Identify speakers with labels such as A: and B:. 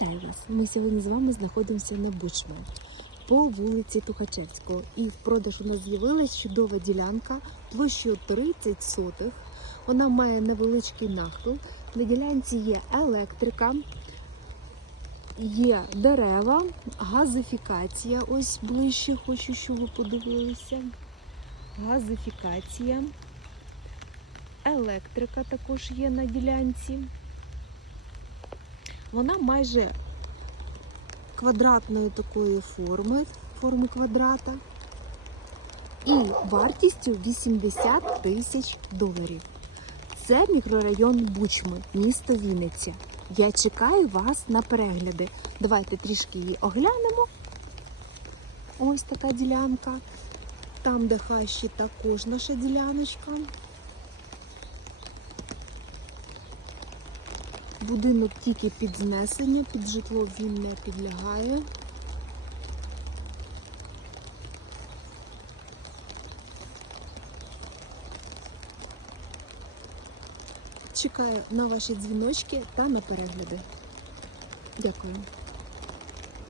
A: Вітаю вас! Ми сьогодні з вами знаходимося на Бучман по вулиці Тухачевського. І в продаж у нас з'явилась чудова ділянка площею 30 сотих. Вона має невеличкий нахил. На ділянці є електрика, є дерева, газифікація. Ось ближче хочу, щоб ви подивилися. Газифікація. Електрика також є на ділянці. Вона майже квадратної такої форми, форми квадрата. І вартістю 80 тисяч доларів. Це мікрорайон Бучми, місто Вінниця. Я чекаю вас на перегляди. Давайте трішки її оглянемо. Ось така ділянка. Там, де хащі, також наша діляночка. Будинок тільки під знесення, під житло він не підлягає. Чекаю на ваші дзвіночки та на перегляди. Дякую.